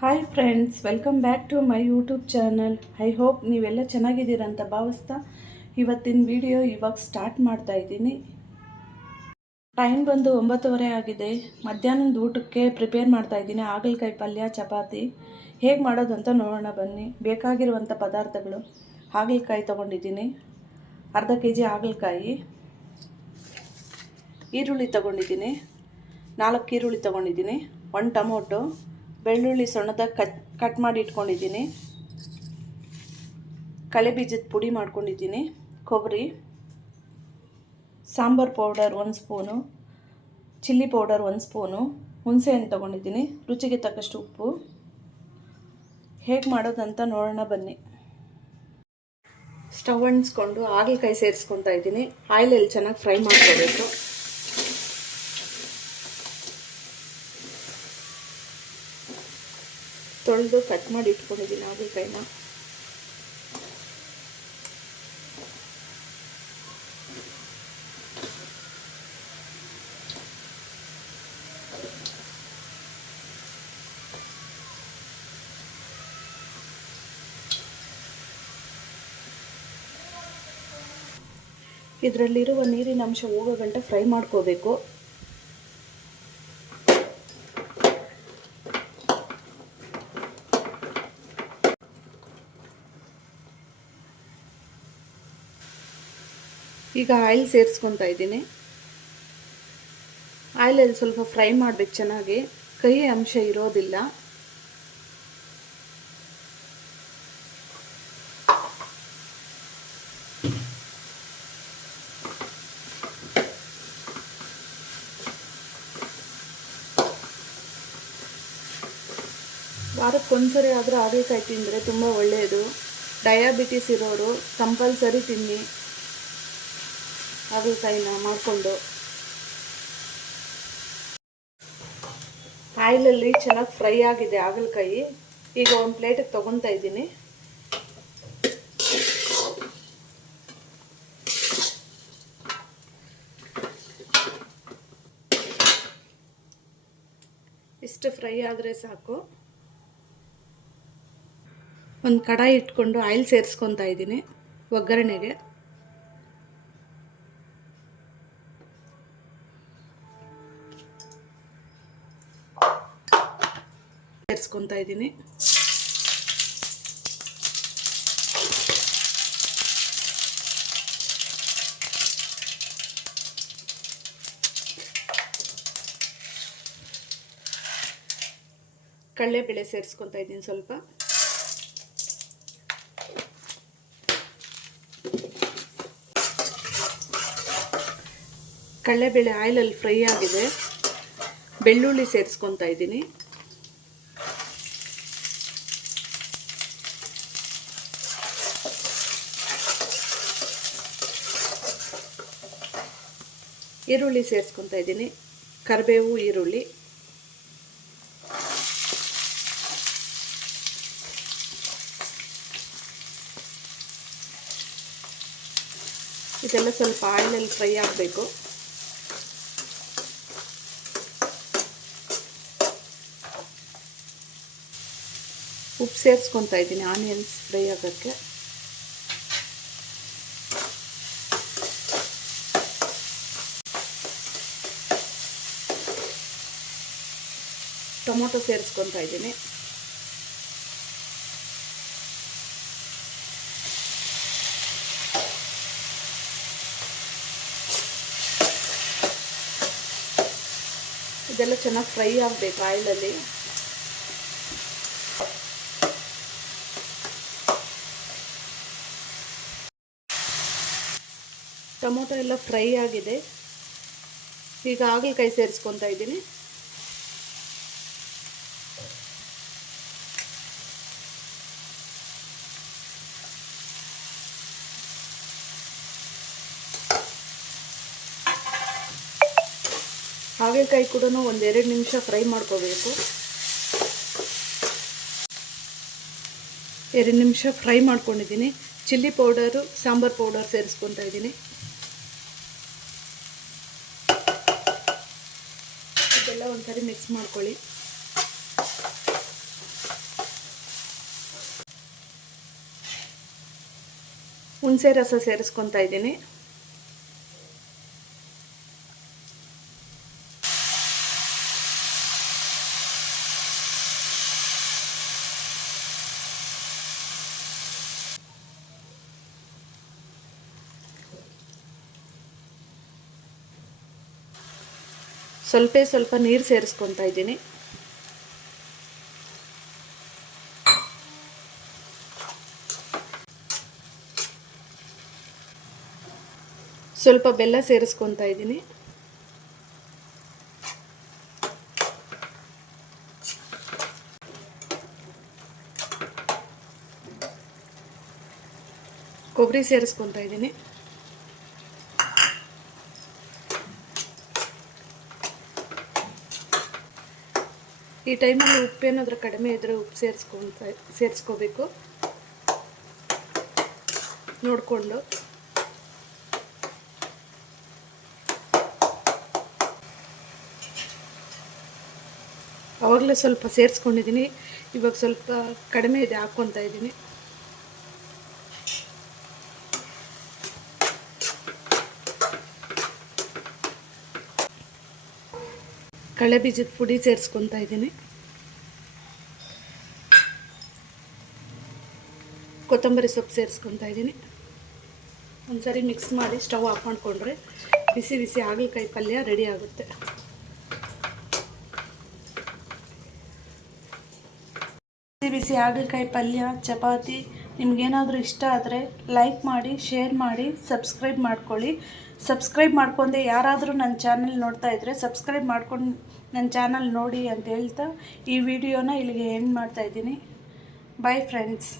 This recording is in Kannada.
Hi friends welcome back to my YouTube channel I hope ನೀವೆಲ್ಲ ಚೆನ್ನಾಗಿದ್ದೀರಂತ ಭಾವಿಸ್ತಾ ಇವತ್ತಿನ ವಿಡಿಯೋ ಇವಾಗ ಸ್ಟಾರ್ಟ್ ಮಾಡ್ತಾ ಇದ್ದೀನಿ. ಟೈಮ್ ಬಂದು ಒಂಬತ್ತುವರೆ ಆಗಿದೆ. ಮಧ್ಯಾಹ್ನದ ಊಟಕ್ಕೆ ಪ್ರಿಪೇರ್ ಮಾಡ್ತಾ ಇದ್ದೀನಿ. ಹಾಗಲಕಾಯಿ ಪಲ್ಯ, ಚಪಾತಿ. ಹೇಗೆ ಮಾಡೋದು ಅಂತ ನೋಡೋಣ ಬನ್ನಿ. ಬೇಕಾಗಿರುವಂಥ ಪದಾರ್ಥಗಳು. ಹಾಗಲಕಾಯಿ ತೊಗೊಂಡಿದ್ದೀನಿ. ಅರ್ಧ ಕೆ ಜಿ ಹಾಗಲಕಾಯಿ. ಈರುಳ್ಳಿ ತೊಗೊಂಡಿದ್ದೀನಿ. ನಾಲ್ಕು ಈರುಳ್ಳಿ ತೊಗೊಂಡಿದ್ದೀನಿ. ಒಂದು ಟೊಮೊಟೊ. ಬೆಳ್ಳುಳ್ಳಿ ಸಣ್ಣದ ಕಟ್ ಕಟ್ ಮಾಡಿ ಇಟ್ಕೊಂಡಿದ್ದೀನಿ. ಕಳೆ ಬೀಜದ ಪುಡಿ ಮಾಡ್ಕೊಂಡಿದ್ದೀನಿ. ಕೊಬ್ಬರಿ, ಸಾಂಬಾರು ಪೌಡರ್ ಒಂದು ಸ್ಪೂನು, ಚಿಲ್ಲಿ ಪೌಡರ್ ಒಂದು ಸ್ಪೂನು, ಹುಣಸೆಹಣ್ಣು ತೊಗೊಂಡಿದ್ದೀನಿ. ರುಚಿಗೆ ತಕ್ಕಷ್ಟು ಉಪ್ಪು. ಹೇಗೆ ಮಾಡೋದಂತ ನೋಡೋಣ ಬನ್ನಿ. ಸ್ಟವ್ ಅಂಟಿಸ್ಕೊಂಡು, ಹಾಗಲಕಾಯಿ ಸೇರಿಸ್ಕೊತಾ ಇದ್ದೀನಿ. ಆಯಿಲಲ್ಲಿ ಚೆನ್ನಾಗಿ ಫ್ರೈ ಮಾಡ್ಕೋಬೇಕು. ತೊಳೆದು ಕಟ್ ಮಾಡಿ ಇಟ್ಕೊಂಡಿದ್ದೀನಿ ಹಾಗಲಕಾಯಿನ ಇದರಲ್ಲಿರುವ ನೀರಿನ ಅಂಶ ಹೋಗೋ ಗಂಟೆ ಫ್ರೈ ಮಾಡ್ಕೋಬೇಕು. ಈಗ ಆಯಿಲ್ ಸೇರಿಸ್ಕೊತಾ ಇದ್ದೀನಿ. ಆಯಿಲಲ್ಲಿ ಸ್ವಲ್ಪ ಫ್ರೈ ಮಾಡಬೇಕು ಚೆನ್ನಾಗಿ. ಕೈ ಅಂಶ ಇರೋದಿಲ್ಲ. ವಾರಕ್ಕೊಂದ್ಸರಿ ಆದರೂ ಹಾಗಲಕಾಯಿ ತಿಂದರೆ ತುಂಬ ಒಳ್ಳೆಯದು. ಡಯಾಬಿಟಿಸ್ ಇರೋರು ಕಂಪಲ್ಸರಿ ತಿನ್ನಿ. ಹಾಗಲಕಾಯಿನ ಮಾಡಿಕೊಂಡು. ಆಯಿಲಲ್ಲಿ ಚೆನ್ನಾಗಿ ಫ್ರೈ ಆಗಿದೆ ಹಾಗಲಕಾಯಿ. ಈಗ ಒಂದು ಪ್ಲೇಟಿಗೆ ತೊಗೊತಾ ಇದ್ದೀನಿ. ಇಷ್ಟು ಫ್ರೈ ಆದರೆ ಸಾಕು. ಒಂದು ಕಡಾಯಿ ಇಟ್ಕೊಂಡು ಆಯಿಲ್ ಸೇರಿಸ್ಕೊತಾ ಇದ್ದೀನಿ ಒಗ್ಗರಣೆಗೆ. ಸೇರಿಸ್ಕೊತಾ ಇದ್ದೀನಿ. ಕಡಲೆಬೇಳೆ ಸೇರಿಸ್ಕೊತಾ ಇದ್ದೀನಿ ಸ್ವಲ್ಪ. ಕಡಲೆಬೇಳೆ ಆಯಿಲಲ್ಲಿ ಫ್ರೈ ಆಗಿದೆ. ಬೆಳ್ಳುಳ್ಳಿ ಸೇರಿಸ್ಕೊತಾ ಇದ್ದೀನಿ. ಈರುಳ್ಳಿ ಸೇರಿಸ್ಕೊತಾ ಇದ್ದೀನಿ. ಕರಿಬೇವು, ಈರುಳ್ಳಿ. ಇದೆಲ್ಲ ಸ್ವಲ್ಪ ಆಯಿಲಲ್ಲಿ ಫ್ರೈ ಆಗಬೇಕು. ಉಪ್ಪು ಸೇರಿಸ್ಕೊತಾ ಇದ್ದೀನಿ. ಆನಿಯನ್ಸ್ ಫ್ರೈ ಆಗೋಕ್ಕೆ. ಟೊಮೊಟೊ ಸೇರಿಸ್ಕೊತಾ ಇದ್ದೀನಿ. ಇದೆಲ್ಲ ಚೆನ್ನಾಗಿ ಫ್ರೈ ಆಗಬೇಕು ಆಯಿಲಲ್ಲಿ. ಟೊಮೊಟೊ ಎಲ್ಲ ಫ್ರೈ ಆಗಿದೆ. ಈಗ ಹಾಗಲಕಾಯಿ ಸೇರಿಸ್ಕೊತಾ ಇದ್ದೀನಿ. ಹಾಗೇಕಾಯಿ ಕೂಡ ಒಂದೆರಡು ನಿಮಿಷ ಫ್ರೈ ಮಾಡ್ಕೋಬೇಕು. ಎರಡು ನಿಮಿಷ ಫ್ರೈ ಮಾಡ್ಕೊಂಡಿದ್ದೀನಿ. ಚಿಲ್ಲಿ ಪೌಡರು, ಸಾಂಬಾರು ಪೌಡರ್ ಸೇರಿಸ್ಕೊತಾ ಇದ್ದೀನಿ. ಇದೆಲ್ಲ ಒಂದ್ಸರಿ ಮಿಕ್ಸ್ ಮಾಡ್ಕೊಳ್ಳಿ. ಹುಣಸೆ ರಸ ಸೇರಿಸ್ಕೊತಾ ಇದ್ದೀನಿ. ಸ್ವಲ್ಪ ಸ್ವಲ್ಪ ನೀರು ಸೇರಿಸ್ಕೊತಾ ಇದ್ದೀನಿ. ಸ್ವಲ್ಪ ಬೆಲ್ಲ ಸೇರಿಸ್ಕೊತಾ ಇದ್ದೀನಿ. ಕೊಬ್ಬರಿ ಸೇರಿಸ್ಕೊತಾ ಇದ್ದೀನಿ. ಈ ಟೈಮಲ್ಲಿ ಉಪ್ಪೇನಾದರೂ ಕಡಿಮೆ ಇದ್ದರೆ ಉಪ್ಪು ಸೇರಿಸ್ಕೊಂತ, ಸೇರಿಸ್ಕೋಬೇಕು. ನೋಡಿಕೊಂಡು. ಆವಾಗಲೇ ಸ್ವಲ್ಪ ಸೇರಿಸ್ಕೊಂಡಿದ್ದೀನಿ. ಇವಾಗ ಸ್ವಲ್ಪ ಕಡಿಮೆ ಇದೆ, ಹಾಕ್ಕೊತಾ ಇದ್ದೀನಿ. ಕಳೆ ಬೀಜದ ಪುಡಿ ಸೇರಿಸ್ಕೊತಾ ಇದ್ದೀನಿ. ಕೊತ್ತಂಬರಿ ಸೊಪ್ಪು ಸೇರಿಸ್ಕೊತಾ ಇದ್ದೀನಿ. ಒಂದ್ಸರಿ ಮಿಕ್ಸ್ ಮಾಡಿ ಸ್ಟವ್ ಆಫ್ ಮಾಡಿಕೊಂಡ್ರೆ ಬಿಸಿ ಬಿಸಿ ಹಾಗಲಕಾಯಿ ಪಲ್ಯ ರೆಡಿ ಆಗುತ್ತೆ. ಬಿಸಿ ಬಿಸಿ ಹಾಗಲಕಾಯಿ ಪಲ್ಯ, ಚಪಾತಿ ನಿಮ್ಗೇನಾದರೂ ಇಷ್ಟ ಆದರೆ ಲೈಕ್ ಮಾಡಿ ಶೇರ್ ಮಾಡಿ ಸಬ್ಸ್ಕ್ರೈಬ್ ಮಾಡ್ಕೊಳ್ಳಿ. ಸಬ್ಸ್ಕ್ರೈಬ್ ಮಾಡ್ಕೊಂಡೆ ಯಾರಾದರೂ ನನ್ನ ಚಾನಲ್ ನೋಡ್ತಾ ಇದ್ದರೆ ಸಬ್ಸ್ಕ್ರೈಬ್ ಮಾಡ್ಕೊಂಡು ನನ್ನ ಚಾನಲ್ ನೋಡಿ ಅಂತ ಹೇಳ್ತಾ ಈ ವಿಡಿಯೋನ ಇಲ್ಲಿಗೆ ಎಂಡ್ ಮಾಡ್ತಾ ಇದ್ದೀನಿ. Bye friends